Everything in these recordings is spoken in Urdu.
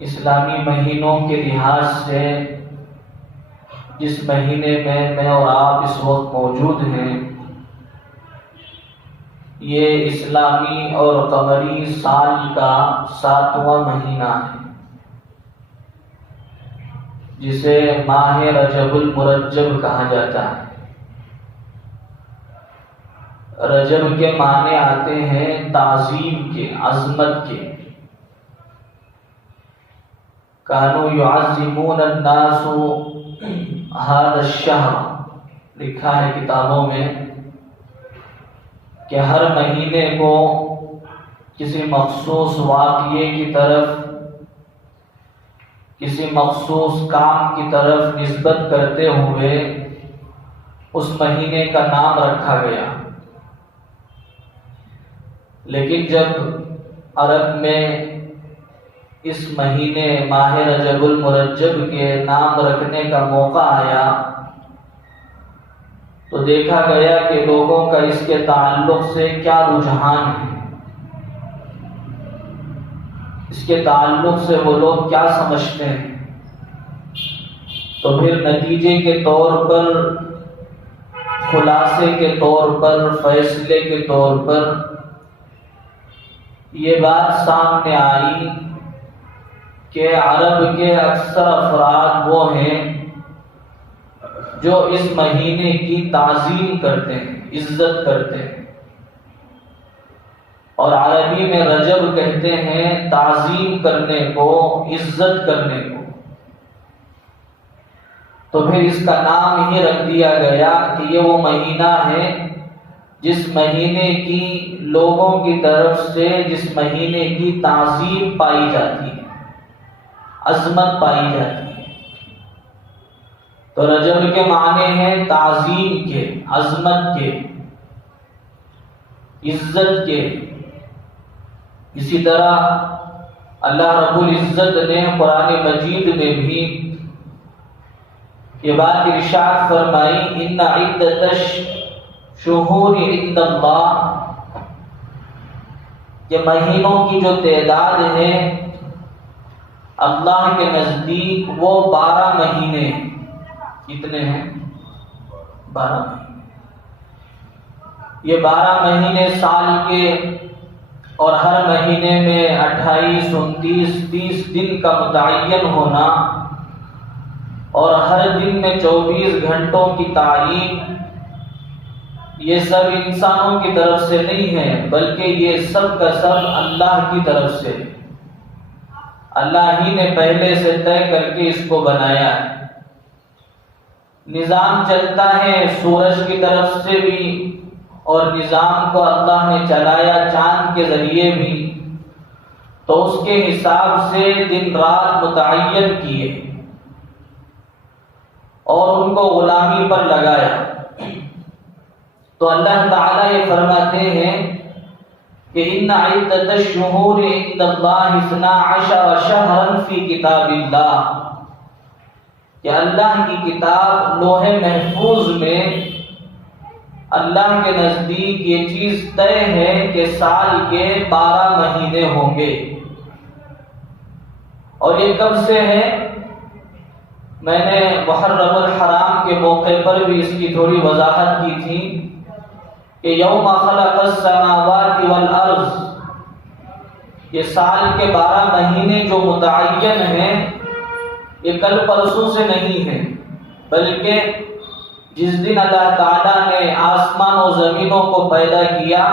اسلامی مہینوں کے لحاظ سے جس مہینے میں اور آپ اس وقت موجود ہیں، یہ اسلامی اور قمری سال کا 7واں مہینہ ہے، جسے ماہ رجب المرجب کہا جاتا ہے۔ رجب کے معنی آتے ہیں تعظیم کے، عظمت کے۔ کانوا یعظمون الناس هذا الشہر، لکھا ہے کتابوں میں کہ ہر مہینے کو کسی مخصوص واقعے کی طرف، کسی مخصوص کام کی طرف نسبت کرتے ہوئے اس مہینے کا نام رکھا گیا۔ لیکن جب عرب میں اس مہینے ماہ رجب المرجب کے نام رکھنے کا موقع آیا تو دیکھا گیا کہ لوگوں کا اس کے تعلق سے کیا رجحان ہے، اس کے تعلق سے وہ لوگ کیا سمجھتے ہیں۔ تو پھر نتیجے کے طور پر، خلاصے کے طور پر، فیصلے کے طور پر یہ بات سامنے آئی کہ عرب کے اکثر افراد وہ ہیں جو اس مہینے کی تعظیم کرتے ہیں، عزت کرتے ہیں، اور عربی میں رجب کہتے ہیں تعظیم کرنے کو، عزت کرنے کو۔ تو پھر اس کا نام ہی رکھ دیا گیا کہ یہ وہ مہینہ ہے جس مہینے کی لوگوں کی طرف سے، جس مہینے کی تعظیم پائی جاتی ہے، عظمت پائی جاتی ہے۔ تو رجب کے معنی ہیں تعظیم کے، عظمت کے، عزت کے۔ اسی طرح اللہ رب العزت نے قرآن مجید میں بھی یہ بات ارشاد فرمائی، ان عدت الشہور عند اللہ، کہ مہینوں کی جو تعداد ہے اللہ کے نزدیک وہ 12 مہینے۔ کتنے ہیں؟ 12 مہینے۔ یہ 12 مہینے سال کے، اور ہر مہینے میں 28، 29، 30 دن کا متعین ہونا، اور ہر دن میں 24 گھنٹوں کی تعین، یہ سب انسانوں کی طرف سے نہیں ہے، بلکہ یہ سب کا سب اللہ کی طرف سے، اللہ ہی نے پہلے سے طے کر کے اس کو بنایا ہے۔ نظام چلتا ہے سورج کی طرف سے بھی، اور نظام کو اللہ نے چلایا چاند کے ذریعے بھی، تو اس کے حساب سے دن رات متعین کیے اور ان کو غلامی پر لگایا۔ تو اللہ تعالیٰ یہ فرماتے ہیں کہ ان عدت الشہور عند اللہ 12 شہرا فی کتاب اللہ، کہ اللہ کی کتاب لوح محفوظ میں اللہ کے نزدیک یہ چیز طے ہے کہ سال کے 12 مہینے ہوں گے۔ اور یہ کب سے ہے؟ میں نے محرم الحرام کے موقع پر بھی اس کی تھوڑی وضاحت کی تھی کہ یوم خلق السماوات والارض، یہ سال کے 12 مہینے جو متعین ہیں یہ کل پرسوں سے نہیں ہے، بلکہ جس دن اللہ تعالیٰ نے آسمان و زمینوں کو پیدا کیا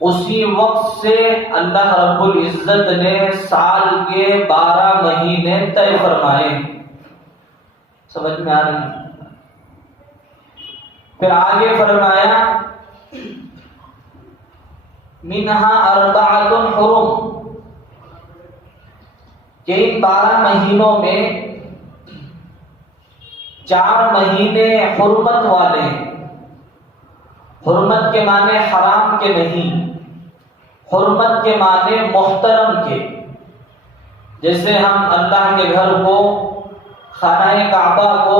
اسی وقت سے اللہ رب العزت نے سال کے 12 مہینے طے فرمائے۔ سمجھ میں آ رہی؟ پھر آگے فرمایا منہا 4 حرم، کہ ان 12 مہینوں میں 4 مہینے حرمت والے ہیں۔ حرمت کے معنی حرام کے نہیں، حرمت کے معنی محترم کے۔ جیسے ہم اللہ کے گھر کو، خانہ کعبہ کو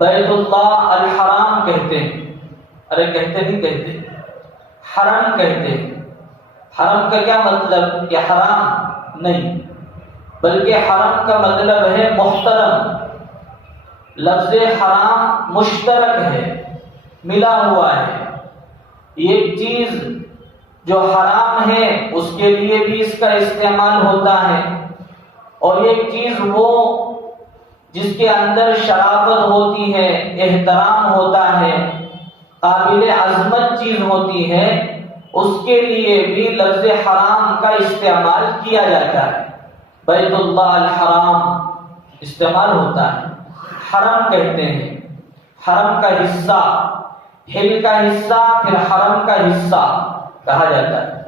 بیت اللہ الحرام کہتے ہیں، ارے کہتے نہیں کہتے، حرم کہتے ہیں۔ حرم کا کیا مطلب؟ کہ حرام نہیں، بلکہ حرم کا مطلب ہے محترم. لفظ حرام مشترک ہے، ملا ہوا ہے. ایک چیز جو حرام ہے اس کے لیے بھی اس کا استعمال ہوتا ہے، اور ایک چیز وہ جس کے اندر شرافت ہوتی ہے، احترام ہوتا ہے، قابل عظمت چیز ہوتی ہے، اس کے لیے بھی لفظ حرام کا استعمال کیا جاتا ہے. بیت اللہ الحرام استعمال ہوتا ہے، حرم کہتے ہیں. حرم کا حصہ، ہل کا حصہ پھر حرم کا حصہ کہا جاتا ہے.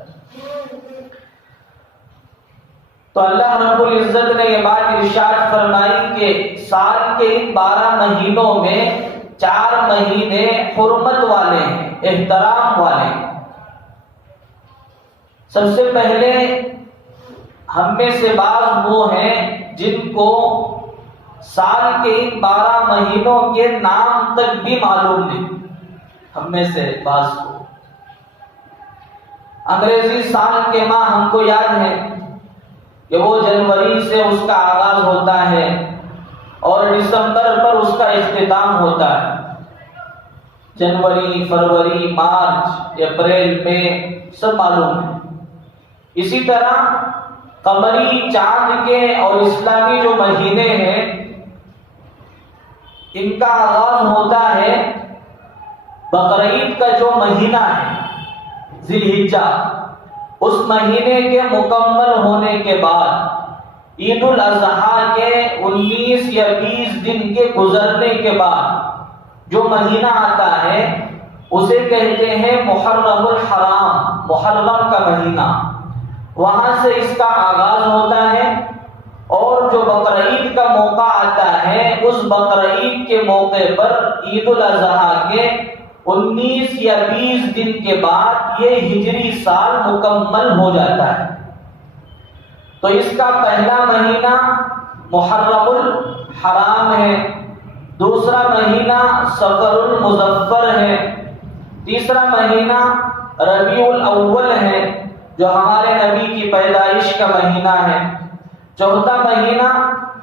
تو اللہ رب العزت نے یہ بات ارشاد فرمائی کہ سال کے ان 12 مہینوں میں 4 مہینے حرمت والے ہیں، احترام والے ہیں. سب سے پہلے ہم میں سے بعض وہ ہیں جن کو سال کے ان 12 مہینوں کے نام تک بھی معلوم نہیں. ہم میں سے بعض کو انگریزی سال کے ماہ ہم کو یاد ہے کہ وہ جنوری سے اس کا آغاز ہوتا ہے اور دسمبر پر اس کا اختتام ہوتا ہے. جنوری، فروری، مارچ، اپریل، مئی سب معلوم ہے. اسی طرح قمری چاند کے اور اسلامی جو مہینے ہیں ان کا آغاز ہوتا ہے بقرعید کا جو مہینہ ہے ذی الحجہ، اس مہینے کے مکمل ہونے کے بعد عید الاضحیٰ کے 19 یا 20 دن کے گزرنے کے بعد جو مہینہ آتا ہے اسے کہتے ہیں محرم الحرام، محرم کا مہینہ. وہاں سے اس کا آغاز ہوتا ہے اور جو بقرعید کا موقع آتا ہے اس بقرعید کے موقع پر عید الاضحیٰ کے 19 یا 20 دن کے بعد یہ ہجری سال مکمل ہو جاتا ہے. تو اس کا پہلا مہینہ محرم الحرام ہے، دوسرا مہینہ صفر المظفر ہے، تیسرا مہینہ ربیع الاول ہے جو ہمارے نبی کی پیدائش کا مہینہ ہے، چوتھا مہینہ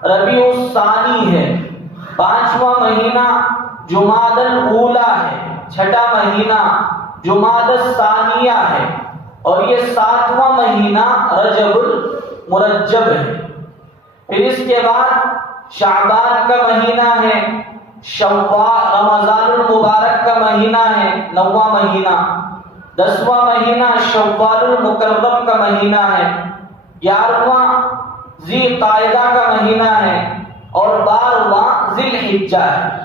ربیع الثانی ہے، پانچواں مہینہ جمادی الاولیٰ ہے، چھٹا مہینہ جمادی الثانیہ ہے، اور یہ 7واں مہینہ رجب المرجب ہے. پھر اس کے بعد شعبان کا مہینہ ہے، شوال رمضان المبارک کا مہینہ ہے 9واں مہینہ، 10واں مہینہ شوال المکرم کا مہینہ ہے، 11واں ذی القعدہ کا مہینہ ہے، اور 12واں ذی الحجہ ہے.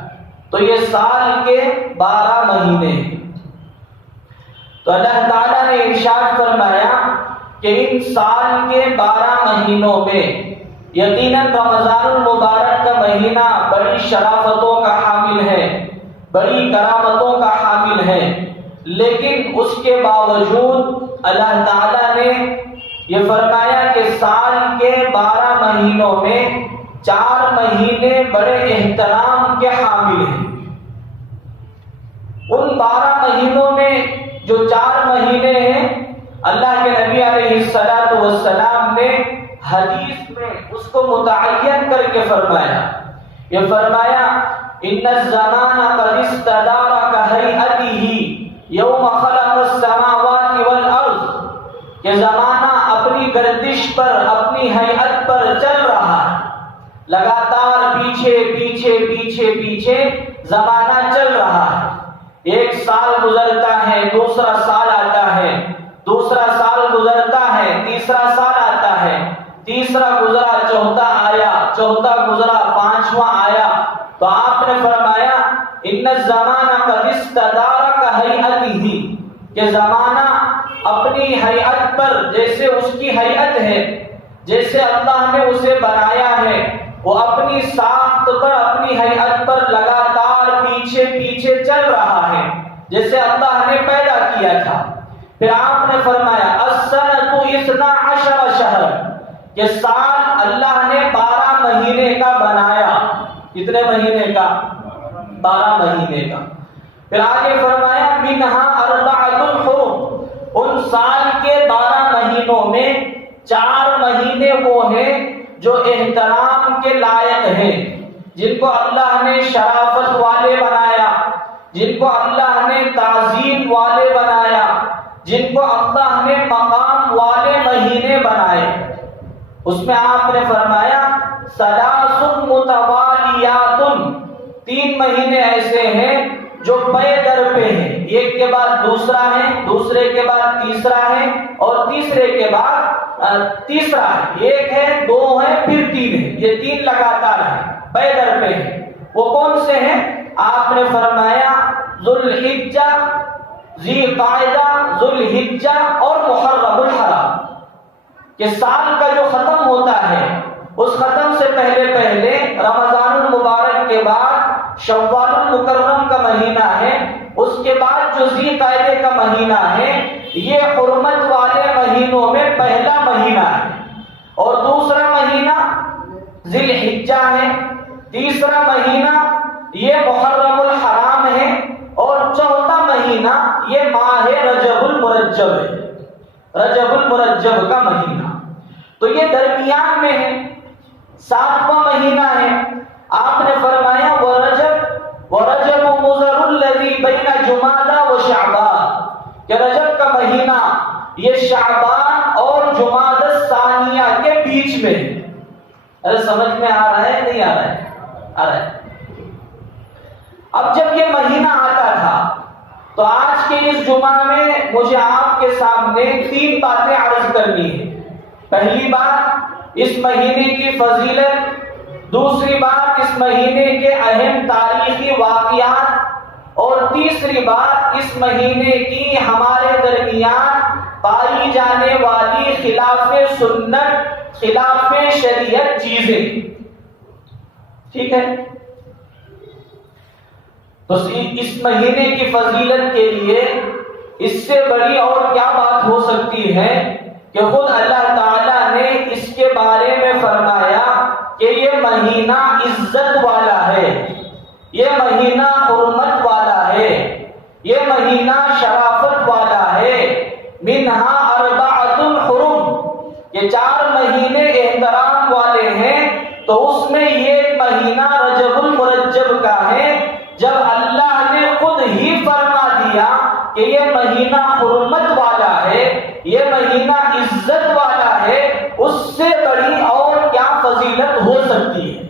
تو یہ سال کے 12 مہینے ہیں. تو اللہ تعالیٰ نے ارشاد فرمایا کہ ان سال کے 12 مہینوں میں یقیناً رمضان المبارک کا مہینہ بڑی شرافتوں کا حامل ہے، بڑی کرامتوں کا حامل ہے، لیکن اس کے باوجود اللہ تعالیٰ نے یہ فرمایا کہ سال کے 12 مہینوں میں 4 مہینے بڑے احترام کے حامل ہیں. ان 12 مہینوں میں جو 4 مہینے ہیں اللہ کے نبی علیہ السلام نے حدیث میں اس کو متعین کر کے فرمایا. یہ فرمایا ان الزمان قد استدار كهيئته یوم خلق السماوات والارض، کہ زمانہ اپنی گردش پر، اپنی ہیئت پر چل رہا ہے، لگاتار پیچھے پیچھے پیچھے پیچھے زمانہ چل رہا ہے. ایک سال گزرتا ہے، دوسرا سال آتا ہے، دوسرا سال گزرتا ہے، تیسرا سال آتا ہے، تیسرا گزرا، چوتھا آیا، چوتھا گزرا، پانچواں آیا. تو آپ نے فرمایا ان الزمان قد استدار كهيئته، کہ زمانہ اپنی ہیئت پر، جیسے اس کی ہیئت ہے، جیسے اللہ نے اسے بنایا ہے، وہ اپنی ساخت پر، اپنی ہیئت پر لگاتار پیچھے پیچھے چل رہا ہے جیسے اللہ نے پیدا کیا تھا. پھر آپ نے فرمایا السنۃ 12 شہر، کہ سال اللہ نے 12 مہینے کا بنایا. کتنے مہینے کا؟ 12 مہینے کا. پھر آگے فرمایا منها 4 حرم، ان سال کے 12 مہینوں میں 4 مہینے وہ ہیں جو احترام کے لائق ہیں، جن کو اللہ نے شرافت والے بنایا، جن کو اللہ نے تعظیم والے بنایا، جن کو اللہ نے مقام والے مہینے بنائے، اس میں آپ نے فرمایا ثلاث متوالیات، 3 مہینے ایسے ہیں جو پے در پہ ہیں، ایک کے بعد دوسرا ہے، دوسرے کے بعد تیسرا ہے، اور تیسرے کے بعد تیسرا ہے، ایک ہے، 2 ہے، پھر 3 ہے، یہ 3 لگاتار ہیں، پے در پہ ہیں۔ وہ کون سے ہیں؟ آپ نے فرمایا ذوالحجہ، ذی قعدہ، ذوالحجہ اور محرم الحرام، کہ سال کا جو ختم ہوتا ہے اس ختم سے پہلے پہلے رمضان المبارک کے بعد شوال المکرم کا مہینہ ہے، اس کے بعد جو ذی قعدہ کا مہینہ ہے، یہ حرمت والے مہینوں میں پہلا مہینہ ہے، اور دوسرا مہینہ ذی الحجہ ہے، تیسرا مہینہ یہ محرم الحرام ہے، اور چوتھا مہینہ یہ ماہ رجب المرجب ہے، رجب المرجب کا مہینہ، تو یہ درمیان میں ہے، 7واں مہینہ ہے۔ آپ نے فرمایا ورجب مضر الذی بین جمادی و شعبان، کہ رجب کا مہینہ یہ شعبان اور جمادی الثانیہ کے بیچ میں ہے۔ ارے سمجھ میں آ رہا ہے نہیں آ رہا ہے؟ آ رہا ہے۔ اب جب یہ مہینہ آتا تھا تو آج کے اس جمعہ میں مجھے آپ کے سامنے 3 باتیں عرض کرنی ہیں۔ پہلی بات اس مہینے کی فضیلت، دوسری بات اس مہینے کے اہم تاریخی واقعات، اور تیسری بات اس مہینے کی ہمارے درمیان پائی جانے والی خلاف سنت، خلاف شریعت چیزیں۔ ٹھیک ہے؟ تو اس مہینے کی فضیلت کے لیے اس سے بڑی اور کیا بات ہو سکتی ہے کہ خود اللہ تعالیٰ نے اس کے بارے میں فرمایا کہ یہ مہینہ عزت والا ہے، یہ مہینہ حرمت والا ہے، یہ مہینہ شرافت والا ہے۔ منہا اربعۃ حرم، یہ 4 مہینے احترام والے ہیں، تو اس میں یہ مہینہ رجب المرجب کا ہے۔ جب اللہ نے خود ہی فرما دیا کہ یہ مہینہ حرمت والا ہے، یہ مہینہ عزت والا ہے، اس سے بڑی اور کیا فضیلت ہو سکتی ہے؟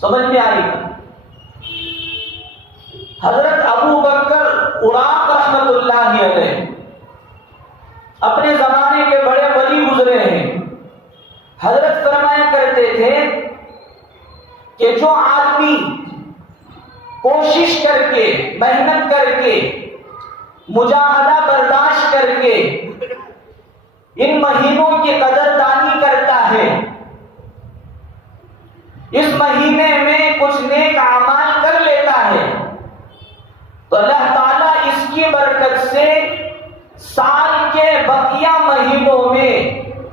سمجھ میں آئی؟ حضرت ابو بکر عراق رحمت اللہ علیہ اپنے زمانے کے بڑے ولی گزرے ہیں۔ حضرت فرمایا کرتے تھے کہ جو آدمی کوشش کر کے، محنت کر کے، مجاہدہ برداشت کر کے ان مہینوں کی قدردانی کرتا ہے، اس مہینے میں کچھ نیک اعمال کر لیتا ہے، تو اللہ تعالیٰ اس کی برکت سے سال کے بقیہ مہینوں میں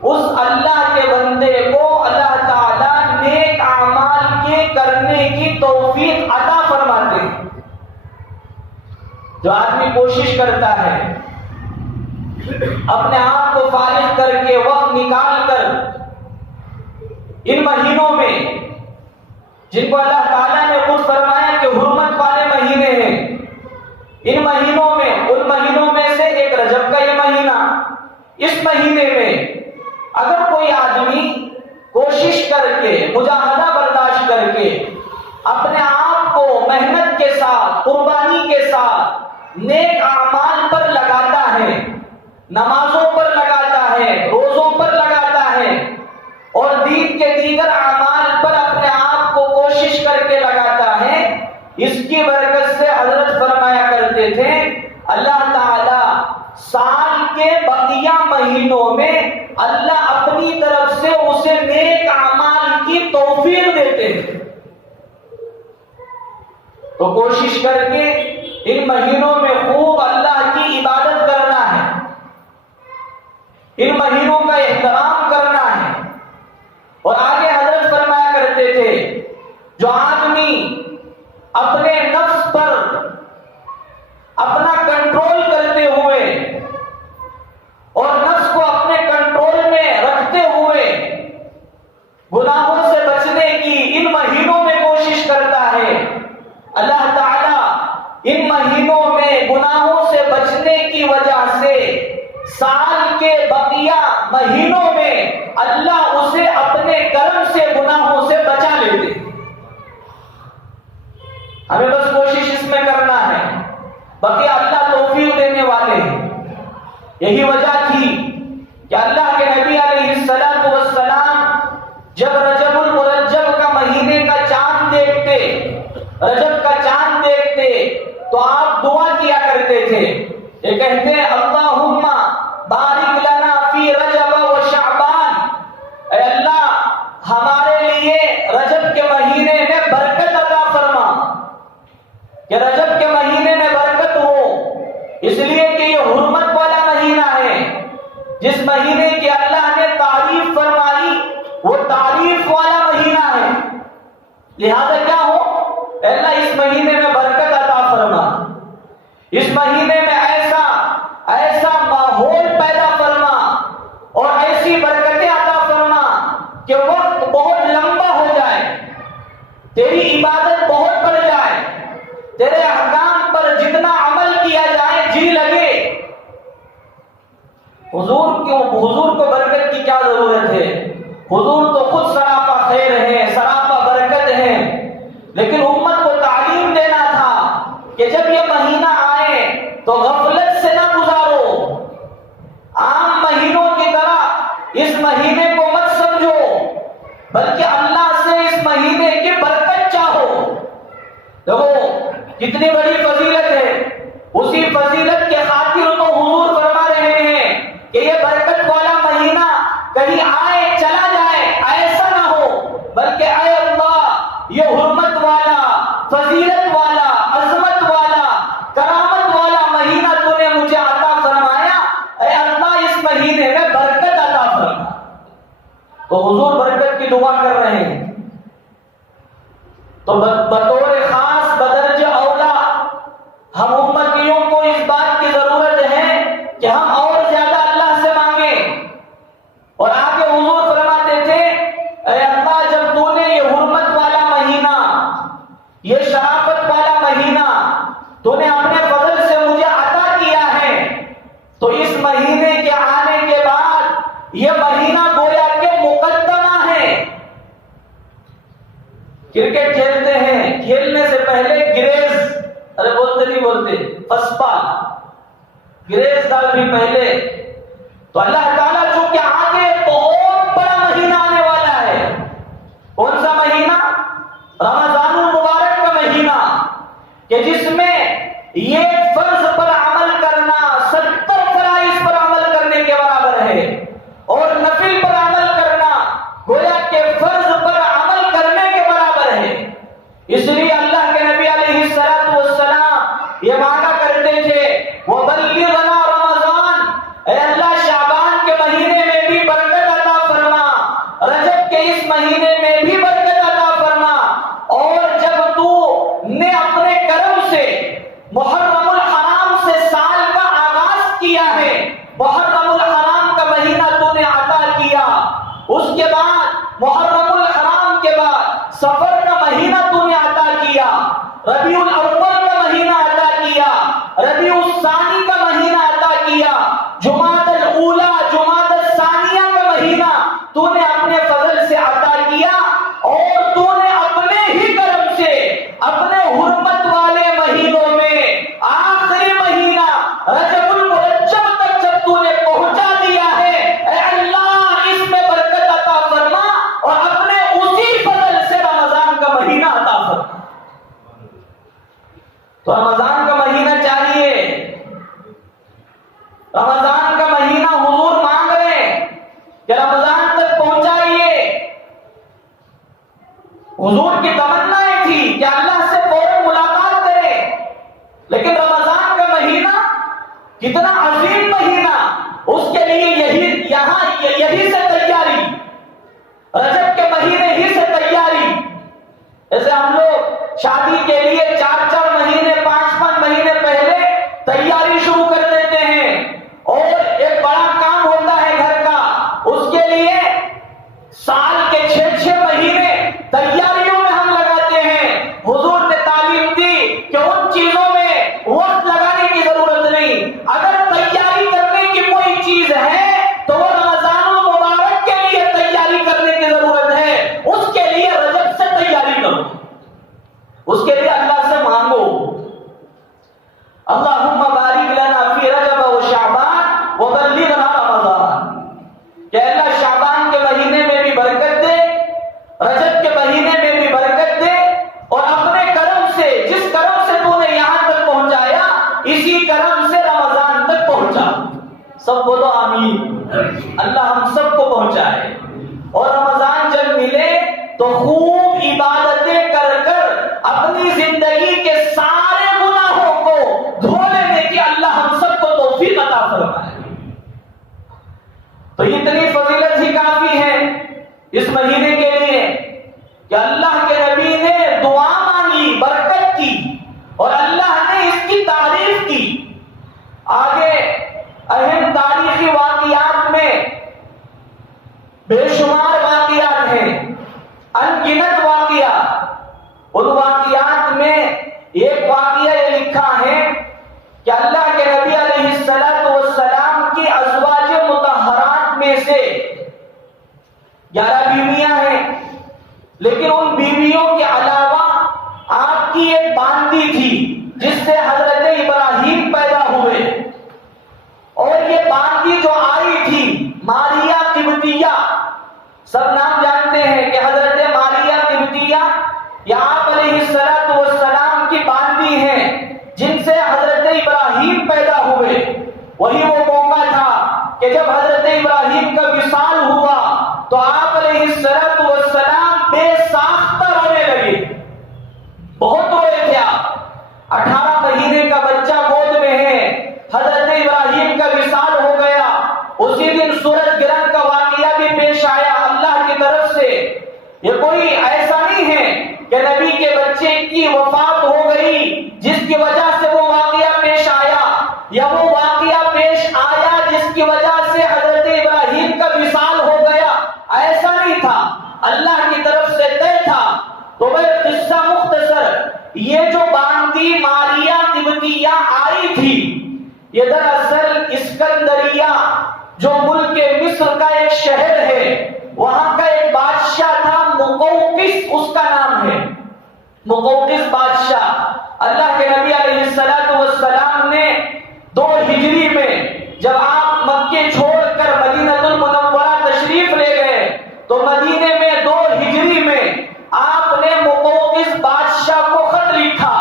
اس اللہ کے بندے کو اللہ تعالیٰ نیک اعمال کے کرنے کی توفیق عطا فرماتے ہیں۔ جو آدمی کوشش کرتا ہے، اپنے آپ کو فارغ کر کے، وقت نکال کر ان مہینوں میں، جن کو اللہ تعالیٰ نے خود فرمایا کہ حرمت والے مہینے ہیں، ان مہینوں میں، ان مہینوں میں سے ایک رجب کا یہ مہینہ، اس مہینے میں اگر کوئی آدمی کوشش کر کے، مجاہدہ برداشت کر کے، اپنے آپ کو محنت کے ساتھ، قربانی کے ساتھ نیک اعمال پر لگاتا ہے، نمازوں پر لگاتا ہے، روزوں پر لگاتا ہے، اور دین کے دیگر اعمال پر اپنے آپ کو کوشش کر کے لگاتا ہے، اس کی برکت سے حضرت فرمایا کرتے تھے اللہ تعالیٰ سال کے بقیہ مہینوں میں اللہ اپنی طرف سے اسے نیک اعمال کی توفیق دیتے ہیں۔ تو کوشش کر کے ان مہینوں میں خوب اللہ کی عبادت کرنا ہے، ان مہینوں کا احترام کرنا ہے۔ اور آگے حضرت فرمایا کرتے تھے جو آدمی اپنے نفس پر اپنا کنٹرول کرتے ہوئے اور نفس کو اپنے کنٹرول میں رکھتے ہوئے گناہوں سے بچنے کی ان مہینوں میں کوشش کرتا ہے۔ اللہ تعالیٰ ان مہینوں میں گناہوں سے بچنے کی وجہ سے سال کے بقیہ مہینوں میں اللہ اسے اپنے کرم سے گناہوں سے بچا لیتے۔ ہمیں بس کوشش اس میں کرنا ہے، بقیہ اللہ توفیق دینے والے ہیں۔ یہی وجہ تھی کہ اللہ کے نبی علیہ السلام جب رجب المرجب کا مہینے کا چاند دیکھتے، رجب کا چاند دیکھتے تو آپ دعا کیا کرتے تھے، یہ کہتے ہیں اللہم بارک لنا فی رجب و شعبان، اے اللہ ہمارے لیے رجب کے مہینے میں برکت عطا فرما، کہ رجب کے مہینے میں برکت ہو، اس لیے کہ یہ حرمت والا مہینہ ہے، جس مہینے کی اللہ نے تعریف فرمائی وہ تعریف والا مہینہ ہے، لہذا کیا ہو، اے اللہ اس مہینے میں برکت عطا فرما، اس مہینے میں ایسا ماحول پیدا فرما اور ایسی برکتیں عطا فرما کہ وقت بہت لمبا ہو جائے، تیری عبادت بہت بڑھ جائے، تیرے احکام پر جتنا عمل کیا جائے جی لگے۔ حضور کو برکت کی کیا ضرورت ہے؟ حضور تو خود سراپا خیر ہے، سراپا برکت ہے، لیکن امت کو تعلیم دینا تھا کہ جب یہ مہینہ آئے تو غفلت سے نہ گزارو، عام مہینوں کی طرح اس مہینے کو مت سمجھو، بلکہ اللہ سے اس مہینے کی برکت چاہو۔ دیکھو کتنی بڑی فضیلت ہے، اسی فضیلت کے خاطر تو حضور فرما رہے ہیں کہ یہ برکت والا مہینہ کہیں آئے چلا جائے ایسا نہ ہو، بلکہ اے اللہ یہ حرمت والا، فضیلت والا، عظمت والا، کرامت والا مہینہ تو نے مجھے عطا فرمایا، اے اللہ اس مہینے میں برکت عطا فرما۔ تو حضور برکت کی دعا کر رہے ہیں، تو بطور خاص بدرجہ اولا ہم امتیوں کو اس بات کی ضرورت ہے کہ ہم اور زیادہ اللہ سے مانگیں، اور آگے حضور فرماتے تھے اے اللہ جب تو نے یہ حرمت والا مہینہ، یہ شرافت والا مہینہ تو نے اپنے فضل سے مجھے عطا کیا ہے، تو اس مہینے کے آنے کے بعد یہ مہینہ گویا کہ مقدمہ ہے۔ کرکٹ کھیلتے ہیں، کھیلنے سے پہلے گریز، ارے بولتے نہیں بولتے، فسپا گریز ڈال بھی پہلے، تو اللہ تعالیٰ چونکہ آگے بہت بڑا مہینہ آنے والا ہے، کون سا مہینہ؟ رمضان المبارک کا مہینہ، کہ جس میں یہ فرض پر عمل کرنا 70 فرائض پر عمل کرنے کے برابر ہے، اور نفل پر عمل کرنا گویا کہ فرض پر عمل کرنے کے برابر ہے۔ اس لیے اللہ کے نبی علیہ السلام یہ مانگا کرتے تھے وَبَلِّغْنَا رمضان، اے اللہ شعبان کے مہینے میں بھی برکت عطا فرما، رجب کے اس مہینے میں بھی برکت عطا فرما، اور جب تو نے اپنے کرم سے محرم الحرام سے سال کا آغاز کیا ہے، محرم الحرام کا مہینہ تو نے عطا کیا، اس کے بعد محرم الحرام کے بعد سفر کا مہینہ تو نے عطا کیا، ربیع الاول کا مہینہ عطا کیا، ربیع الثانی کا مہینہ عطا کیا، جمادی الاولی جمادی الثانیہ کا مہینہ تو نے اپنے فضل سے عطا کیا، اور تو نے اپنے ہی کرم سے اپنے حرمت والے مہینوں میں آخری مہینہ رجب المرجب تک جب تو نے پہنچا دیا ہے، اے اللہ اس میں برکت عطا فرما، اور اپنے اسی فضل سے رمضان کا مہینہ عطا فرما۔ تو رمضان کا مہینہ چاہیے، رمضان کا مہینہ حضور مانگ رہے ہیں کہ رمضان تک پہنچائیے۔ حضور کی تمنا یہ تھی کہ اللہ سے فوراً ملاقات کرے، لیکن رمضان کا مہینہ کتنا عظیم مہینہ، اس کے لیے یہی سے تیاری، رجب کے مہینے ہی سے تیاری۔ جیسے ہم لوگ شادی کے لیے 4 مہینے 5 مہینے پہلے تیاری شروع کر دیتے ہیں، اور ایک بڑا کام ہوتا ہے گھر کا، اس کے لیے سال کے 6 6 مہینے تیاریوں میں ہم لگاتے ہیں، حضور نے تعلیم دی کہ ان چیزوں میں وقت لگانے کی ضرورت نہیں۔ اگر تیاری کرنے کی کوئی چیز ہے تو وہ رمضان المبارک کے لیے تیاری کرنے کی ضرورت ہے۔ اس کے لیے رجب سے تیاری کرو، اس کے لیے اللہ سے مانگو، اللہم بارک لنا فی رجب و شعبان وبلغنا رمضان، کہ اللہ شعبان کے مہینے میں بھی برکت دے، رجب کے مہینے میں بھی برکت دے، اور اپنے کرم سے، جس کرم سے تو نے یہاں تک پہنچایا، اسی کرم سے رمضان تک پہنچا۔ سب بولو آمین۔ اللہ ہم سب کو پہنچائے، اور رمضان جب ملے تو خوب عبادتیں کر کر اپنی زندگی کے سارے گناہوں کو دھو لینے کی اللہ ہم سب کو توفیق عطا فرمائے۔ تو اتنی فضیلت ہی کافی ہے اس مہینے کے لیے کہ اللہ کے نبی نے دعا مانگی، برکت کی، اور اللہ نے اس کی تعریف کی۔ آگے اہم تاریخی واقعات میں بے شمار واقعات ہیں، ان گنت واقعات۔ ان واقعات میں ایک واقعہ یہ لکھا ہے کہ اللہ کے نبی علیہ السلام کی ازواج مطہرات میں سے 11 بیویاں ہیں، لیکن ان بیویوں کے علاوہ آپ کی ایک باندی تھی جس سے حضرت ابراہیم پیدا ہوئے، اور یہ باندی جو آئی تھی ماریہ قبطیہ، سب نام جانتے ہیں کہ حضرت ماریہ قبطیہ یہ آپ علیہ السلام کی باندی ہیں جن سے حضرت ابراہیم پیدا ہوئے۔ وہی وہ موقع تھا کہ جب حضرت ابراہیم کا وصال ہوا تو آپ علیہ السلام بے ساختہ رونے لگے، بہت روئے تھے آپ۔ 18 مہینے کا بچہ گود میں ہے، حضرت ابراہیم کا وصال ہو گیا۔ اسی دن سورج گرہن کا واقعہ بھی پیش آیا اللہ کی طرف سے۔ یہ کوئی ایسا نہیں ہے کہ نبی کے بچے کی وفات ہو گئی جس کی وجہ سے وہ واقعہ پیش آیا، یا وہ واقعہ پیش آیا جس کی وجہ سے حضرت ابراہیم کا وصال ہو گیا، ایسا نہیں تھا، اللہ کی طرف سے طے تھا۔ تو وہ قصہ مختصر، یہ جو باندی ماریہ قبطیہ آئی تھی، یہ دراصل اسکندریہ جو ملک مصر کا ایک شہر ہے، وہاں کا ایک بادشاہ تھا مقوقس، اس کا نام ہے مقوقس بادشاہ۔ اللہ کے نبی علیہ السلام نے 2 ہجری میں جب آپ مکے چھوڑ کر مدینہ المنورہ تشریف لے گئے تو مدینے میں 2 ہجری میں آپ نے مقوقس بادشاہ کو خط لکھا،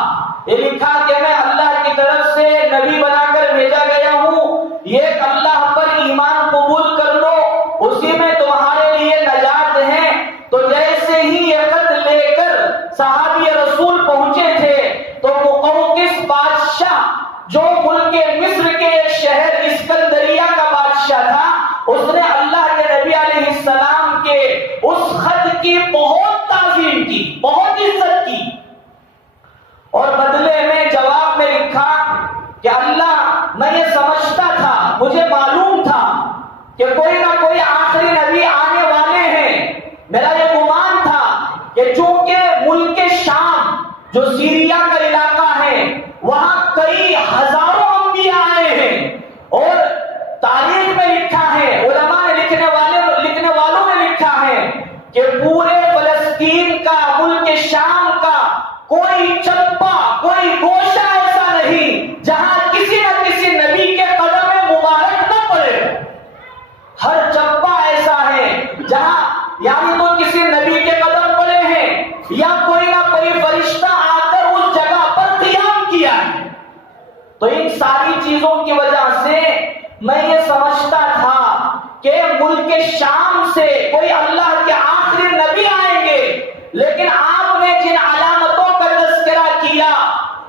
یہ لکھا کہ میں اللہ کی طرف سے نبی بنا کر بھیجا گیا ہوں، یہ اللہ پر ایمان قبول کر لو، اسی میں تمہارے لیے نجات ہے۔ تو جیسے ہی یہ خط لے کر صحابی رسول پہنچے تھے تو مقوقس بادشاہ جو ملک مصر کے ایک شہر اسکندریہ کا بادشاہ تھا، اس نے اللہ کے نبی علیہ السلام کے اس خط کی بہت تعظیم کی، بہت عزت کی، اور بدلے میں جواب میں لکھا کہ اللہ، میں یہ سمجھتا تھا، مجھے معلوم تھا کہ کوئی نہ کوئی آخری نبی آنے والے ہیں، میرا یہ گمان تھا کہ چونکہ ملک شام جو سیریا کا علاقہ ہے وہاں کئی ہزاروں انبیاء آئے ہیں، اور تاریخ میں لکھا ہے، علماء نے لکھنے والوں نے لکھا ہے کہ پورے فلسطین کا، ملک شام کا کوئی چپا، کوئی گوشہ ایسا نہیں جہاں کسی نہ کسی نبی کے قدم مبارک نہ پڑے۔ ہر چپا ایسا ہے جہاں یعنی تو کسی نبی کے قدم پڑے ہیں یا کوئی نہ کوئی فرشتہ آ کر اس جگہ پر قیام کیا ہے۔ تو ان ساری چیزوں کی وجہ سے میں یہ سمجھتا تھا کہ ملک شام سے کوئی اللہ کے آخری نبی آئیں گے، لیکن آپ نے جن علامتوں کا تذکرہ کیا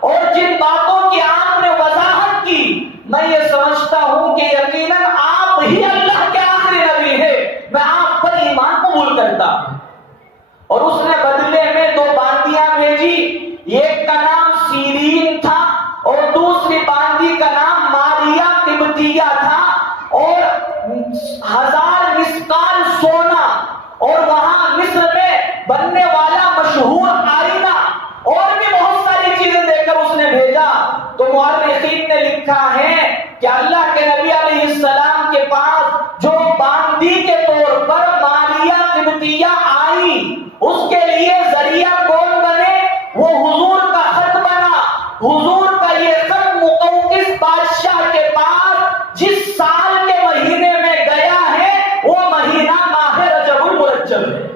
اور جن باتوں کی آپ نے وضاحت کی، میں یہ سمجھتا ہوں کہ یقیناً آپ ہی اللہ کے آخری نبی ہیں، میں آپ پر ایمان قبول کرتا ہوں۔ اور اس نے بدلے میں 2 باندیاں بھیجی، ایک کا نام سیرین تھا اور دوسری باندی کا نام ماریہ قبطیہ تھا، اور 1000 مسقال سونا، اور وہاں مصر میں قدسیہ آئی، اس کے لیے ذریعہ کون بنے؟ وہ حضور کا خط بنا۔ حضور کا یہ خط مقوقس بادشاہ کے پاس جس سال کے مہینے میں گیا ہے وہ مہینہ ماہ رجب المرجب ہے۔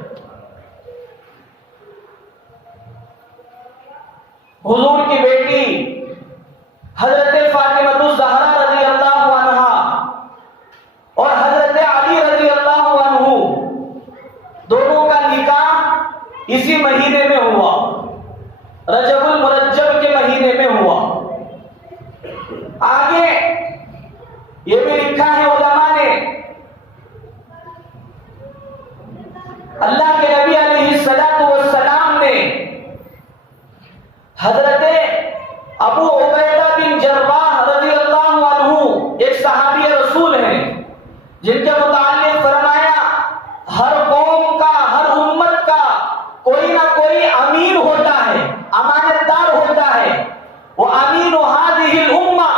حضور کی بیٹی حضرت فاطمہ الزہرا رضی اللہ عنہا اور حضرت علی رضی اللہ عنہ دونوں کا نکاح اسی مہینے میں ہوا، رجب المرجب کے مہینے میں ہوا۔ آگے یہ بھی لکھا ہے علماء نے، اللہ کے نبی علیہ السلام نے حضرت ابو عبیدہ بن جراح رضی اللہ عنہ، ایک صحابی رسول ہیں، جن کے متعلق فرمایا ہر قوم کا، ہر امت کا کوئی نہ کوئی امین ہوتا ہے، امانت دار ہوتا ہے۔ وہ امین هذه الامہ،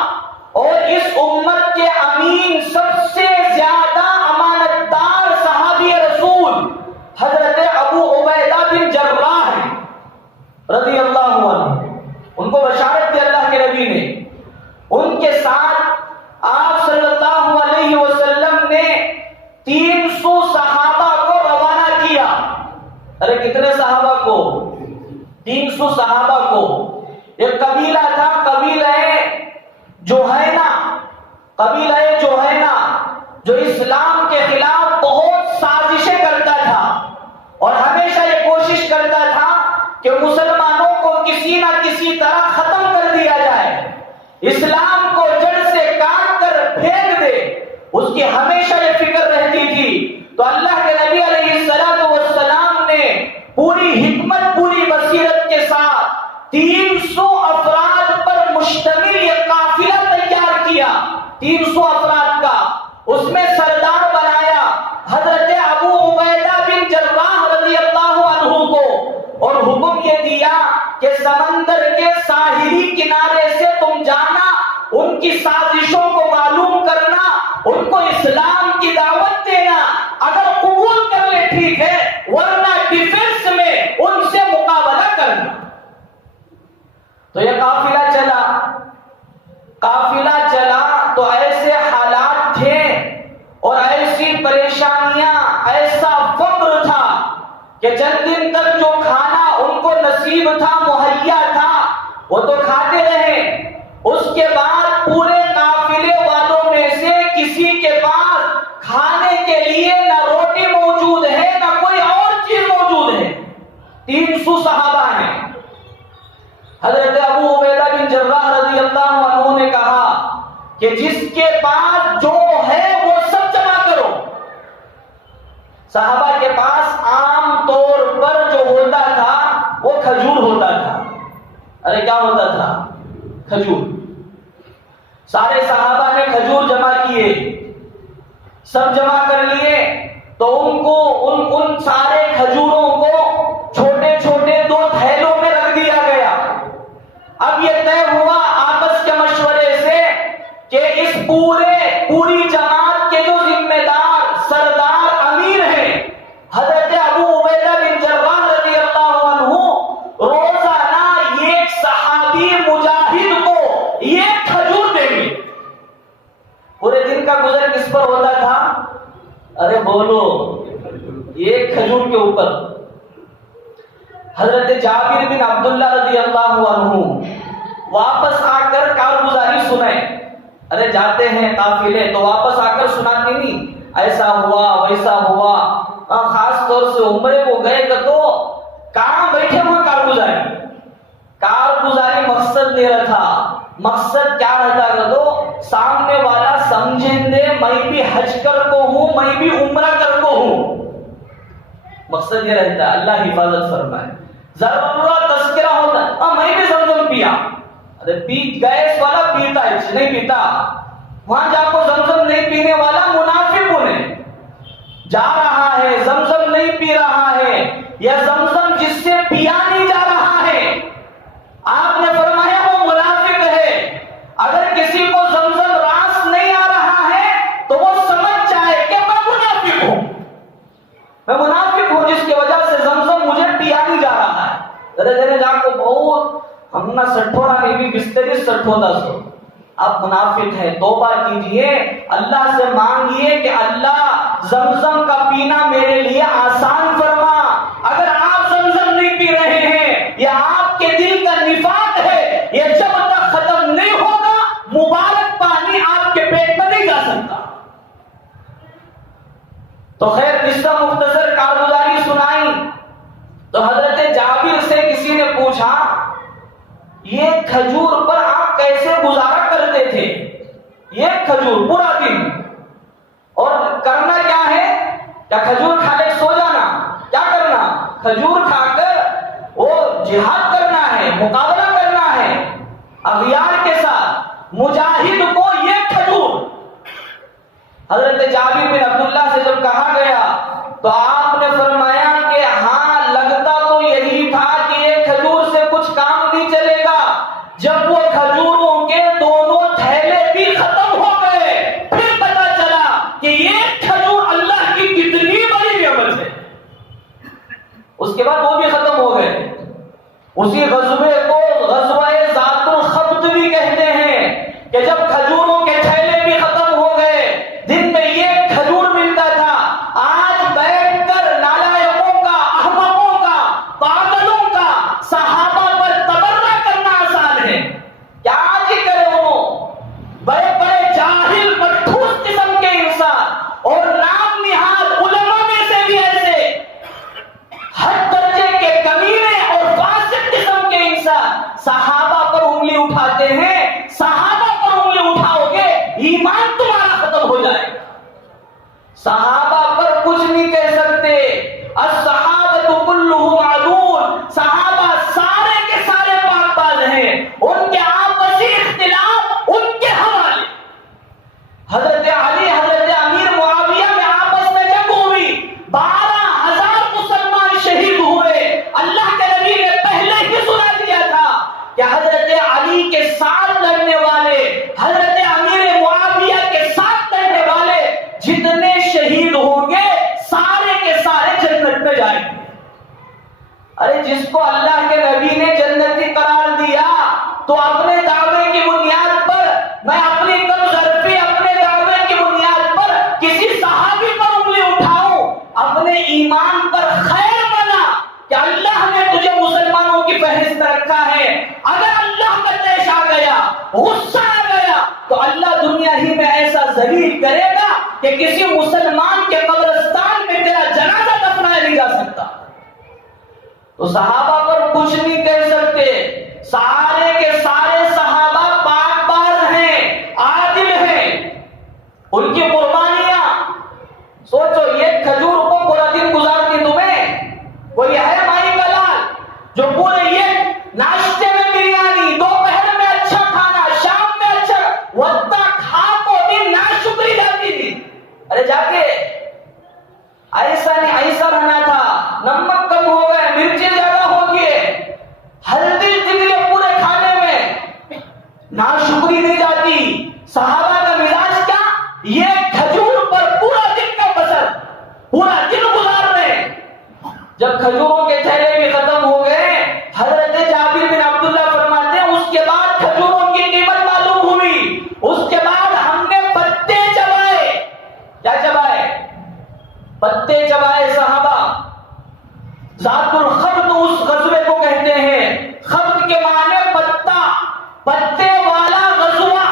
اور اس امت کے امین سب سے زیادہ امانت دار صحابی رسول حضرت ابو عبیدہ بن جراح ہیں رضی اللہ عنہ۔ ان کو بشارت دی اللہ کے نبی نے۔ ان کے ساتھ آپ صلی اللہ علیہ وسلم نے 300 صحابہ کو روانہ کیا۔ ارے کتنے صحابہ کو؟ 300 صحابہ کو۔ ایک قبیلہ تھا، قبیلہ جوہینہ، جو اسلام کے خلاف بہت سازشیں کرتا تھا اور ہمیشہ یہ کوشش کرتا تھا کہ مسلمانوں کو کسی نہ کسی طرح ختم کر دیا جائے، اسلام کو جڑ سے کاٹ کر پھینک دے، اس کی ہمیشہ یہ فکر رہتی تھی۔ تو اللہ کے نبی علیہ السلام نے پوری حکمت، پوری بصیرت کے ساتھ 300 افراد پر مشتمل یہ قافلہ تیار کیا، 300 افراد کا۔ اس میں سردار بنایا حضرت ابو عبیدہ بن جراح رضی اللہ عنہ کو، اور حکم یہ دیا کہ سمندر کے ساحلی کنارے سے تم جانا، ان کی سازشوں کو معلوم کرنا، ان کو اسلام کی دعوت دینا، اگر قبول کر لے ٹھیک ہے، ورنہ ڈیفنس میں ان سے مقابلہ کرنا۔ تو یہ قافلہ چلا تو ایسے حالات تھے اور ایسی پریشانیاں، ایسا فقر تھا کہ چند دن تک جو کھانا ان کو نصیب تھا، مہیا تھا، وہ تو کھاتے رہے۔ اس کے بعد پورے قافلے والوں میں سے کسی کے پاس کھانے کے لیے نہ روٹی موجود ہے، نہ کوئی اور چیز موجود ہے۔ 300 صحابہ ہیں۔ حضرت ابو عبیدہ بن جراح رضی اللہ عنہ نے کہا کہ جس کے پاس جو ہے وہ سب جمع کرو۔ صحابہ کے پاس عام طور پر جو ہوتا تھا وہ کھجور ہوتا تھا۔ ارے کیا ہوتا تھا؟ کھجور۔ سارے صحابہ نے کھجور جمع کیے، سب جمع کر لیے، تو ان سارے کھجوروں کو چھوٹے چھوٹے 2 تھیلوں میں رکھ دیا گیا۔ اب یہ طے ہوا آپس کے مشورے سے کہ اس پوری جماعت کے جو ذمہ دار، سردار، امیر ہیں حضرت ابو عبیدہ بن جراح رضی اللہ عنہ، روزانہ ایک صحابی مجاہد کو 1 کھجور دیں گے۔ پورے دن کا گزر کس پر ہوتا تھا؟ ارے بولو، 1 کھجور کے اوپر۔ حضرت جابر بن عبداللہ رضی اللہ عنہ واپس آ کر کارگزاری سنائے۔ ارے جاتے ہیں قافلے تو واپس آ کر سناتے نہیں، ایسا ہوا ویسا ہوا۔ خاص طور سے عمرے کو گئے تو کہاں بیٹھے ہوئے کارگزاری مقصد نہیں رہتا۔ مقصد کیا رہتا ہے تو سامنے والا سمجھیں دے میں بھی حج کر کو ہوں، میں بھی عمرہ کر کو ہوں۔ مقصد یہ رہتا ہے، اللہ حفاظت فرمائے۔ ضرورت تذکرہ ہوتا ہے، میں بھی زمزم پیا۔ ارے گیس والا پیتا ہے، نہیں پیتا۔ وہاں جا کو زمزم نہیں پینے والا منافق ہونے جا رہا ہے، زمزم نہیں پی رہا ہے، یا زمزم جس سے پیا نہیں جا رہا ہے، آپ نے فرمایا وہ منافق ہے۔ اگر کسی کو زمزم راس نہیں آ رہا ہے تو وہ سمجھ جائے کہ میں منافق ہوں، دینے جا کو بہت ہم نہ سٹھوڑا نہیں بھی بستری سٹھوڑا سو. آپ منافق ہیں, توبہ کیجئے, اللہ سے مانگیے کہ اللہ زمزم کا پینا میرے لیے آسان فرما. اگر آپ زمزم نہیں پی رہے ہیں, یہ آپ کے دل کا نفاق ہے, یہ جب تک ختم نہیں ہوگا مبارک پانی آپ کے پیٹ میں نہیں جا سکتا. تو خیر قصہ مختصر کارگزاری سنائی تو حضرت جابر سے کسی نے پوچھا یہ کھجور پر آپ کیسے گزارا کرتے تھے؟ یہ کھجور پورا دن, اور کرنا کیا ہے؟ کیا کھجور کھا کے سو جانا؟ کیا کرنا؟ کھجور کھا کر وہ جہاد کرنا ہے, مقابلہ کرنا ہے اغیار کے ساتھ. مجاہد کو یہ کھجور. حضرت جابر بن عبداللہ سے جب کہا گیا تو آپ نے فرمایا کہ ہاں لگتا تو یہی تھا کہ یہ کھجور سے کچھ کام نہیں چلے گا. جب وہ کھجوروں کے دونوں تھیلے بھی ختم ہو گئے پھر پتا چلا کہ یہ کھجور اللہ کی کتنی بڑی نعمت ہے. اس کے بعد وہ بھی ختم ہو گئے. اسی غزوے کو غزوہ ذات الخبط بھی کہتے ہیں کہ جب کھجوروں کے تھیلے بھی ختم ہو گئے, دن میں یہ کھجور ملتا تھا. آج بیٹھ کر نالائقوں کا, احمقوں کا, پاگلوں کا صحابہ پر تبرہ کرنا آسان ہے. کیا آج ہی کرے وہ بڑے بڑے جاہل مٹھوس قسم کے انسان اور نام نہاد علماء میں سے بھی ایسے ہر درجے کے کمینے اور فاسق قسم کے انسان صحابہ پر انگلی اٹھاتے ہیں. صحابہ پر انگلی اٹھاؤ گے ایمان تمہارا ختم ہو جائے گا. صحابہ پر کچھ نہیں کہہ سکتے. الصحابۃ کلھم عدول, صحابہ سارے کے سارے پاک باز ہیں. ان کے آپسی اختلاف ان کے حوالے. حضرت علی حضرت امیر معاویہ میں آپس میں جنگ ہوئی, 12,000 مسلمان شہید ہوئے. اللہ کے نبی نے پہلے ہی سنا دیا تھا کہ حضرت علی کے ساتھ لڑنے والے, حضرت امیر معاویہ کے ساتھ لڑنے والے جتنے شہید ہوں گے سارے کے سارے جنت میں جائیں گے. ارے جس کو اللہ کے نبی نے جنتی قرار دیا تو اپنے دعوے کی بنیاد پر, میں اپنی کم ظرفی اپنے دعوے کی بنیاد پر کسی صحابی پر انگلی اٹھاؤں, اپنے ایمان پر خیر بنا کہ اللہ نے تجھے مسلمانوں کی فہرست میں رکھا ہے. اگر اللہ کا طیش آ گیا, غصہ آ گیا تو اللہ دنیا ہی میں ایسا ذلیل کرے گا کہ کسی مسلمان کے قبرستان میں تیرا جنازہ دفنایا نہیں جا سکتا. تو صحابہ پر کچھ نہیں کہہ سکتے. سارے کے سارے صحابہ پاک باز ہیں, عادل ہیں. ان کی قربانیاں سوچو, یہ کھجور کو پورا دن گزارتی تمہیں کوئی ہے مائی کا لال جو پورے یہ ناشتے میں بریانی, دوپہر میں اچھا کھانا, شام میں اچھا وقتا کھا کو بھی ناشکری جاتی تھی. ارے جا کے ایسا نہیں, ایسا رہنا تھا, نمک کم ہو گئے, مرچیں زیادہ ہو گئے, ہلدی ڈگری پورے کھانے میں, ناشکری نہیں جاتی. صحابہ کا مزاج کیا, یہ کھجور پر پورا دن کا بسر, پورا دن گزار رہے. جب کھجوروں کے تھیلے بھی ختم ہو گئے, حضرت جابر بن عبداللہ فرماتے ہیں اس کے بعد کھجوروں کی قیمت معلوم ہوئی. اس کے بعد ہم نے پتے چبائے. کیا چبائے؟ پتے چبائے صحابہ. ذات الخبط اس غزوے کو کہتے ہیں. خبط کے معنی پتا, پتے والا غزوہ,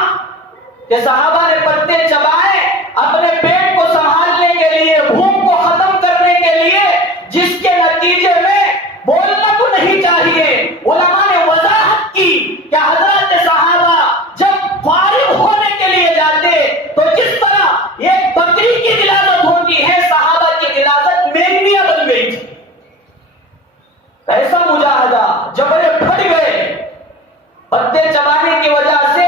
کہ صحابہ نے پتے چبائے اپنے پیٹ کو سنبھالنے کے لیے, بھوک کو ختم کرنے کے لیے, جس کے نتیجے میں بولنا تو نہیں چاہیے. علماء نے وضاحت کی کہ حضرات صحابہ جب فارغ ہونے کے لیے جاتے تو جس طرح ایک بکری کی غلاظت ہوتی ہے, صحابہ کی غلاظت میریا بن گئی تھی. ایسا مجاہدہ, جبڑے پھٹ گئے پتے چبانے کی وجہ سے.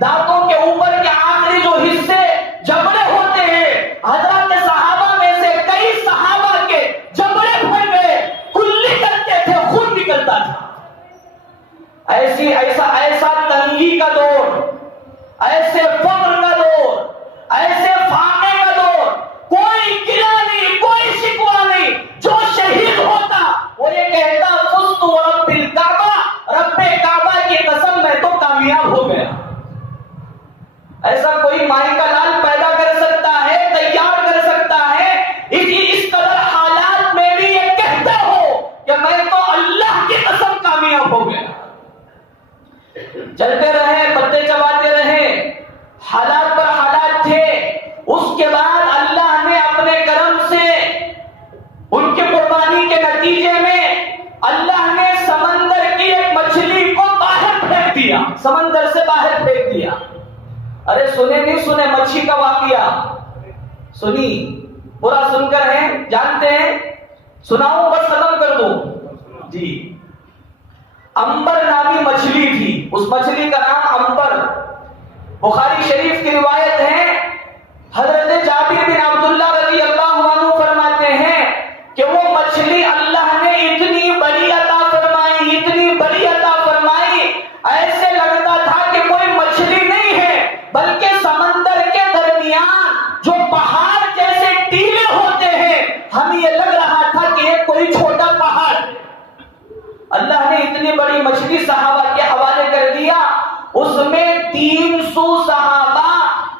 دانتوں کے اوپر کے آخری جو حصے جبڑے ہوتے ہیں, حضرات صحابہ میں سے کئی صحابہ کے جبڑے پھٹ گئے, کلی کرتے تھے, خون نکلتا تھا. ایسا تنگی کا دور, ایسے فقر کا دور, ایسے فاقے کا دور, کوئی گلہ نہیں, کوئی شکوہ نہیں. جو شہید ہوتا وہ یہ کہتا فزت ورب مچھلیاں سمندر سے باہر پھینک دیا. ارے سنے نہیں سنے مچھی کا واقعہ؟ سنی؟ پورا سن کر ہیں جانتے ہیں؟ سناؤں بس ختم کر دوں جی. امبر نامی مچھلی تھی، اس مچھلی کا نام امبر. بخاری شریف کی روایت ہے، حضرت جابر بن عبداللہ رضی اللہ عنہ فرماتے ہیں کہ وہ مچھلی اللہ نے اتنی بڑی عطا فرمائی، اتنی بڑی عطا فرمائی، ایسے لگتا تھا کہ کوئی مچھلی نہیں ہے بلکہ سمندر کے درمیان جو پہاڑ جیسے ٹیلے ہوتے ہیں، ہمیں یہ لگ رہا تھا کہ یہ کوئی چھوٹا پہاڑ. اللہ نے اتنی بڑی مچھلی صحابہ کے حوالے کر دیا. اس میں 300 صحابہ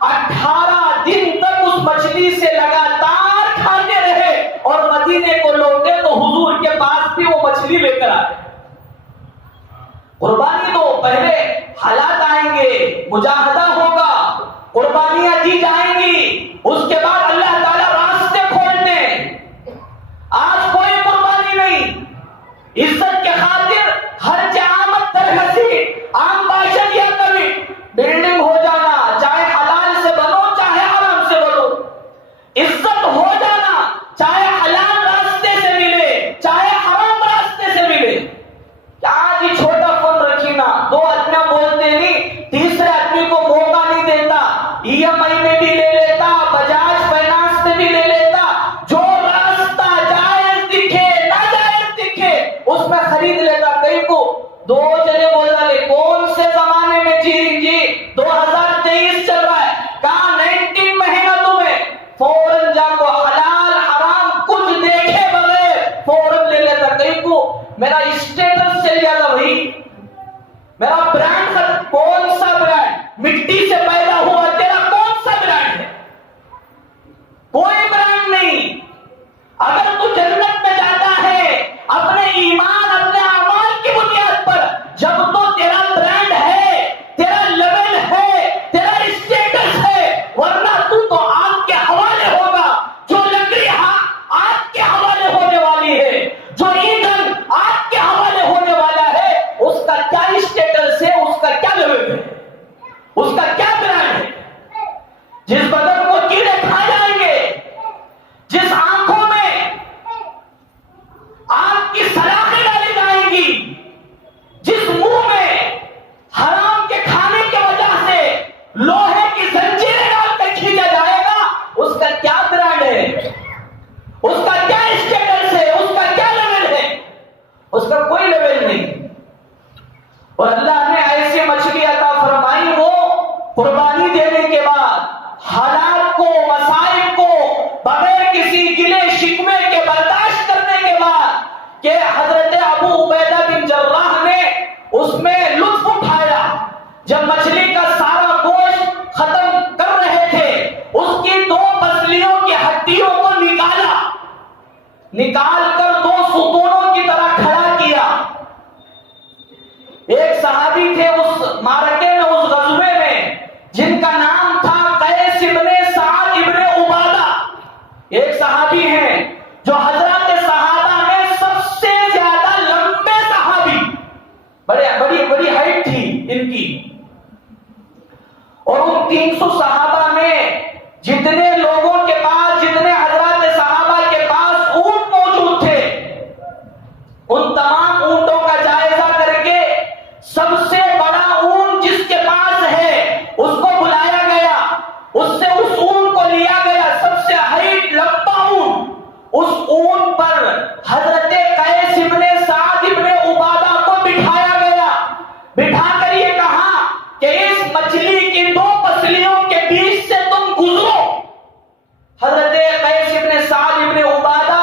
18 دن تک اس مچھلی سے لگاتار کھاتے رہے اور مدینے کو لوٹے تو حضور کے پاس بھی وہ مچھلی لے کر آئے. قربانی تو پہلے حالات آئیں گے، مجاہدہ ہوگا، قربانیاں دی جائیں گی، اس کے بعد اللہ تعالیٰ راستے کھولتے ہیں. آج کوئی قربانی نہیں. عزت کے خاطر ہر آمد در ہسی، عام باشد یا کبھی بلڈنگ ہو جانا، چاہے حلال سے بنو چاہے حرام سے بنو، عزت ہو جانا چاہے حلال راستے سے ملے چاہے حرام راستے سے ملے. آج ہی چھوٹا فون رکھی نا، 2 آدمیاں بولتے نہیں، تیسرے آدمی کو موقع نہیں دیتا، ای ایم آئی میں بھی لے لیتا، بجاج فائنانس میں بھی لے لیتا. جو راستہ جائز دکھے ناجائز دکھے اس میں خرید لیتا. کئی کو 2 جنے بولتا لے کون سے زمانے میں جی 2023 چل رہا ہے، کہاں 19 مہینہ تمہیں فوراً جا کو حلال حرام کچھ دیکھے بغیر فوراً لے لیتا. کئی کو میرا اسٹیٹس چل جاتا، بھائی میرا برانڈ کون سا برانڈ، مٹی سے پیدا ہوا تیرا کون سا برانڈ ہے؟ کوئی برانڈ نہیں. اگر تو جنت میں جاتا ہے اپنے ایمان اپنے اعمال کی بنیاد پر، جب تو تیرا برانڈ ہے، تیرا لیول ہے، تیرا اسٹیٹس ہے، ورنہ تو آگ کے حوالے ہوگا. جو لکڑی آگ کے حوالے ہونے والی ہے، جو ایندھن آگ کے حوالے ہونے والا ہے، اس کا کیا اسٹیٹس ہے، اس کا کیا لیول ہے، اس کا کیا برانڈ ہے؟ جس بدن کو کیڑے کھا جائیں گے، جس آنکھوں میں آگ کی سلاخیں ڈالی جائیں گی، جس منہ میں حرام کے کھانے کی وجہ سے لوہے کی زنجیریں ڈال کر کھینچا جائے گا، اس کا کیا برانڈ ہے، اس کا کیا اسٹیٹس ہے، اس کا کیا لیول ہے؟ اس کا کوئی لیول نہیں. اور اللہ نے ایسی مچھلی عطا فرمائی، وہ قربانی دینے کے بعد حالات کو مسائل کو بغیر کسی گلے شکوے کے برداشت کرنے کے بعد کہ حضرت ابو عبیدہ بن جراح نے اس میں لطف اٹھایا. جب مچھلی کا سارا گوشت ختم کر رہے تھے، اس کی 2 پسلیوں کی ہڈیوں کو نکال کر 2 ستونوں کی طرح کھڑا کیا. ایک صحابی تھے اس معرکے میں، اس غزوے میں، جن کا نام تھا قیس ابن سعد ابن عبادہ. ایک صحابی ہیں جو حضرات صحابہ میں سب سے زیادہ لمبے صحابی، بڑی ہائٹ تھی ان کی. اور ان 300 صحابہ میں جتنے لوگوں کے پاس، جتنے حضرات صحابہ کے پاس اونٹ موجود تھے، ان تمام اونٹوں کا جائزہ کر کے سب سے بڑا اونٹ جس کے پاس ہے اس کو بلایا گیا، اس سے اس اونٹ کو لیا گیا، سب سے ہائٹ لمبا اونٹ. اس اونٹ پر حضرت قیس ابن سعد ابن عبادہ کو بٹھایا گیا. بٹھا کر یہ کہا کہ اس مچھلی کی 2 پسلیوں کے بیچ سے تم گزرو. حضرت قیس ابن سعد ابن عبادہ،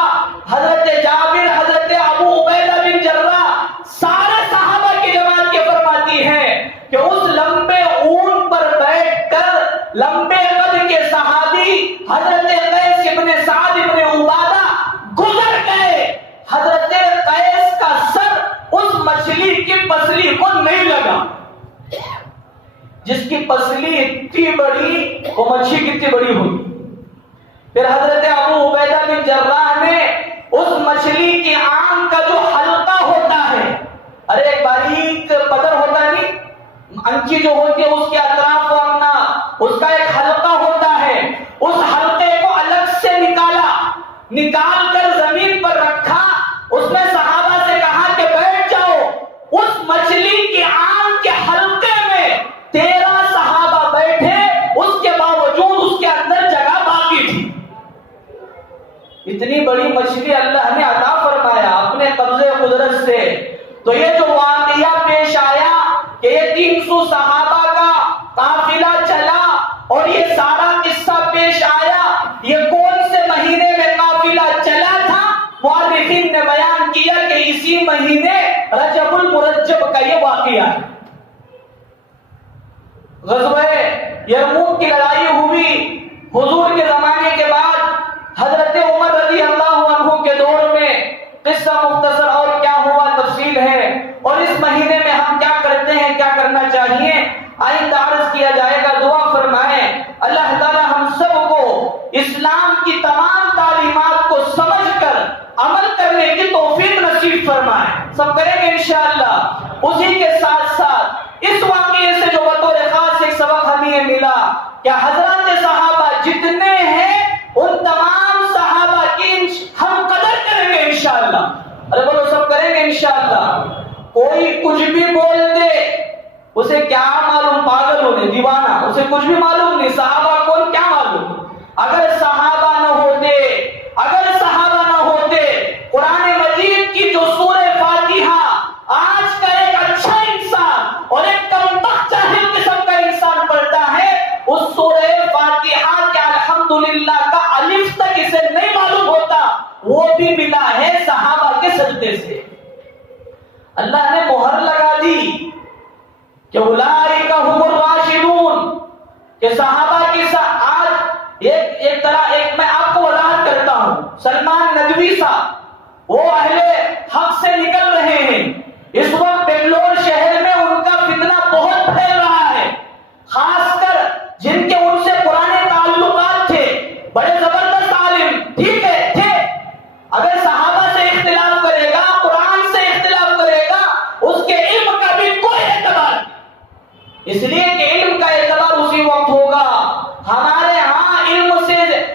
حضرت جابر، حضرت ابو عبیدہ بن جراح، سارے صحابہ کی جماعت یہ فرماتی ہے کہ اس لمبے اونٹ پر بیٹھ کر لمبے قد کے صحابی حضرت قیس ابن سعد ابن عبادہ گزر گئے. حضرت قیس کا سر اس مچھلی کی پسلی کو نہیں لگا. جس کی پسلی اتنی بڑی، وہ مچھلی کتنی بڑی ہوگی. پھر حضرت ابو عبیدہ بن جراح نے اس مچھلی کی آنکھ کا جو حلقہ ہوتا ہے، ارے ایک باریک پتھر ہوتا نہیں، کنچی جو ہوتی ہے اس کے اطراف و اپنا اس کا ایک حلقہ ہوتا ہے، اس حلقے کو الگ سے نکال کر زمین پر رکھا، اس نے صحابہ سے کہا کہ بیٹھ جاؤ، اس مچھلی کی آنکھ کے حلقے میں 13 صحابہ بیٹھے، اس کے باوجود اس کے اندر جگہ باقی تھی۔ اتنی بڑی مچھلی اللہ نے عطا فرمایا اپنے قبضے قدرت سے۔ تو یہ جو واقعہ پیش آیا کہ یہ 300 صحابہ کا قافلہ چلا اور یہ سارا قصہ پیش آیا، یہ کون سے مہینے میں قافلہ چلا تھا؟ مورخین نے بیان کیا کہ اسی مہینے رجب المرجب کا یہ واقعہ ہے۔ غزوہ یرموک کی لڑائی ہوئی حضور کے زمانے کے بعد، حضرت عمر رضی اللہ عنہ کے دور میں، قصہ مختصر اور کیا ہوا تفصیل ہے، اور اس مہینے میں ہم کیا کرتے ہیں، کیا کرنا چاہیے، آئندہ عرض کیا جائے گا۔ دعا فرمائیں اللہ تعالی ہم سب کو اسلام کی تمام تعلیمات کو سمجھ کر عمل کرنے کی توفیق نصیب فرمائے۔ سب کریں گے انشاءاللہ۔ اسی کے ساتھ ساتھ اس واقعے سے جو بطور خاص ایک سبق ہمیں ملا کہ حضرات صحابہ جتنے ہیں ان تمام صحابہ کی ہم قدر کریں گے انشاءاللہ۔ ارے بولو سب کریں گے انشاءاللہ۔ کوئی کچھ بھی بول دے، اسے کیا معلوم، پاگل ہونے دیوانہ، اسے کچھ بھی معلوم نہیں، صحابہ کون کیا معلوم۔ اگر صحابہ نہ ہوتے قرآن مجید کی جو سورہ فاتحہ آج کا ایک اچھا انسان اور ایک کمبخت جاہل قسم کا انسان پڑھتا ہے، اس سورہ فاتحہ کے الحمدللہ کا الف تک اسے نہیں معلوم ہوتا، وہ بھی ملا ہے صحابہ کے سجدے سے۔ اللہ نے مہر لگا دی کہ اولئک هم الراشدون، کہ صحابہ کی آج ایک میں آپ کو وضاحت کرتا ہوں۔ سلمان ندوی صاحب وہ اہل حق سے نکل رہے ہیں، اس وقت بنگلور شہر میں ان کا فتنہ بہت پھیل رہا ہے، خاص کر جن کے ان سے پرانے تعلقات تھے، بڑے زبردست عالم ٹھیک ہے تھے، اگر صحابہ سے اختلاف کرے گا، قرآن سے اختلاف کرے گا، اس کے علم کا بھی کوئی اعتبار نہیں، اس لیے کہ علم کا اعتبار اسی وقت ہوگا۔ ہمارے ہاں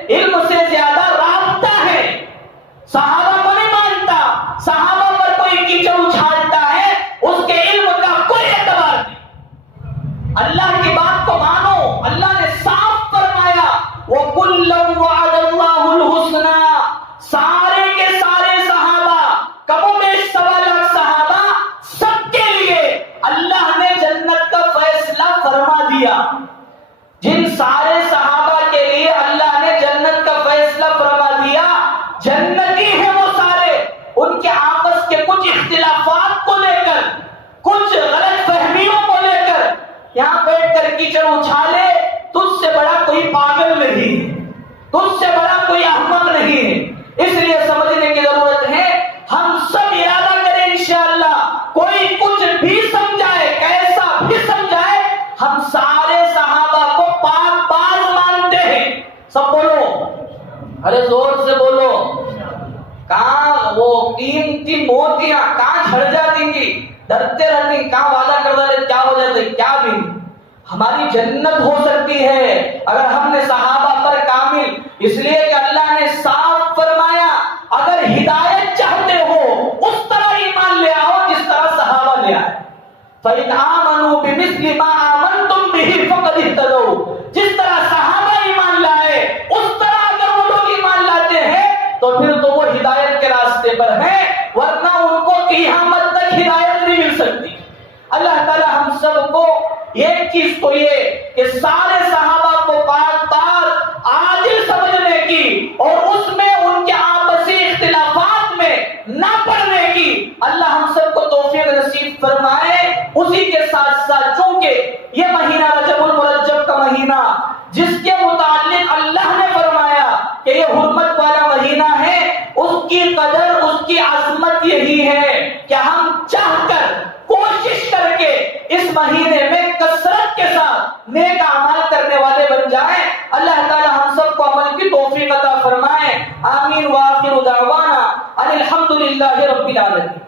علم سے زیادہ رابطہ ہے، صحابہ کو نہیں مانتا، صحابہ پر کوئی کیچڑ اچھالتا ہے، اس کے علم کا کوئی اعتبار نہیں۔ اللہ کی بات کو مانو، اللہ نے صاف فرمایا وَكُلًّا وَعَدَ اللَّهُ الْحُسْنَى، سارے کے سارے صحابہ، کم و بیش 1.25 لاکھ صحابہ، سب کے لیے اللہ نے جنت کا فیصلہ فرما دیا۔ جن سارے صحابہ کے لیے اللہ نے جنت کا فیصلہ فرما دیا، جنتی ہیں وہ سارے، ان کے آپس کے کچھ اختلافات کو لے کر، کچھ غلط فہمیوں کو لے کر یہاں بیٹھ کر کیچڑ اچھالے، تجھ سے بڑا کوئی پاگل نہیں ہے، تجھ سے بڑا کوئی احمق نہیں ہے۔ اس لیے سمجھنے کی ضرورت ہے، ہم سب ارادہ کریں انشاءاللہ، کوئی کچھ بھی سمجھائے، کیسا بھی سمجھائے، ہم سارے صحابہ کو پاک باز مانتے ہیں۔ سب بولو، ارے زور سے بولو، کہاں وہ قیمتی موتیاں کہاں جھڑ جاتی گی، ڈرتے رہتی، کہاں وعدہ کر رہے کیا ہو جاتے، کیا بھی ہماری جنت ہو سکتی ہے اگر ہم نے صحابہ پر کامل، اس لیے کہ اللہ نے صاف فرمایا اگر ہدایت چاہتے ہو اس طرح ایمان لے آؤ جس طرح صحابہ لے آئے۔ فَإِنْ آمَنُوا بِمِثْلِ مَا آمَنْتُمْ بِهِ فَقَدِ اهْتَدَوْا، جس طرح صحابہ ایمان لائے اس طرح اگر وہ لوگ ایمان لاتے ہیں تو پھر تو وہ ہدایت کے راستے پر ہیں، ورنہ ان کو قیامت تک ہدایت نہیں مل سکتی۔ اللہ تعالی ہم سب کو ایک چیز تو یہ کہ سارے صحابہ کو پاک باز عادل سمجھنے کی اور اس میں ان کے آپسی اختلافات میں نہ پڑنے کی اللہ ہم سب کو توفیق نصیب فرمائے۔ اسی کے ساتھ ساتھ چونکہ یہ مہینہ رجب المرجب کا مہینہ جس کے متعلق اللہ نے فرمایا کہ یہ حرمت والا مہینہ ہے، اس کی قدر، اس کی عظمت یہی ہے کہ ہم چاہ کر کوشش کر کے اس مہینے میں کثرت کے ساتھ نیک اعمال کرنے والے بن جائیں۔ اللہ تعالی ہم سب کو عمل کی توفیق عطا فرمائے۔ آمین۔ وآخر دعوانا ان الحمد للہ رب العالمین۔